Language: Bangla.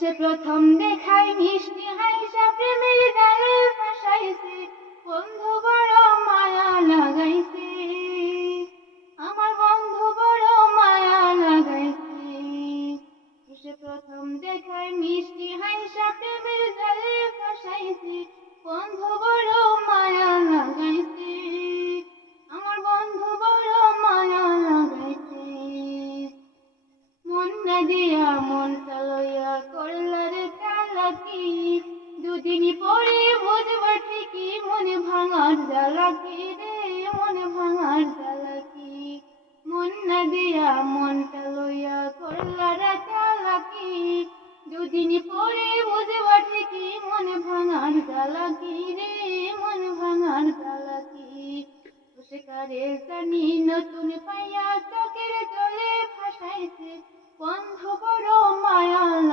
সে প্রথম দেখায় মিষ্টি হাইসা প্রেমের জালে ফাঁসাইছে, বন্ধু বড় মায়া লাগাইছে, আমার বন্ধু বড় মায়া লাগাইছে। সে প্রথম দেখায় মিষ্টি হাইসা প্রেমের জালে ফাঁসাইছে, বন্ধু বড় মায়া লাগাইছে, আমার বন্ধু বড় মায়া লাগাইছে। মন না দিয়া মনটা লইয়া করলারে চালাকি, দুদিন পরে বুঝবা ঠিকই মনে ভাঙার জ্বালাকি রে, মনে ভাঙার জ্বালাকি। মন না দিয়া মনটা লইয়া করলারে চালাকি, দুদিন পরে বুঝবা ঠিকই মনে ভাঙার জ্বালাকি রে, মনে ভাঙার জ্বালাকি। সে কারে জানি নতুন পাইয়া চোখের জলে ভাসাইছে, বন্ধু বড় মায়া।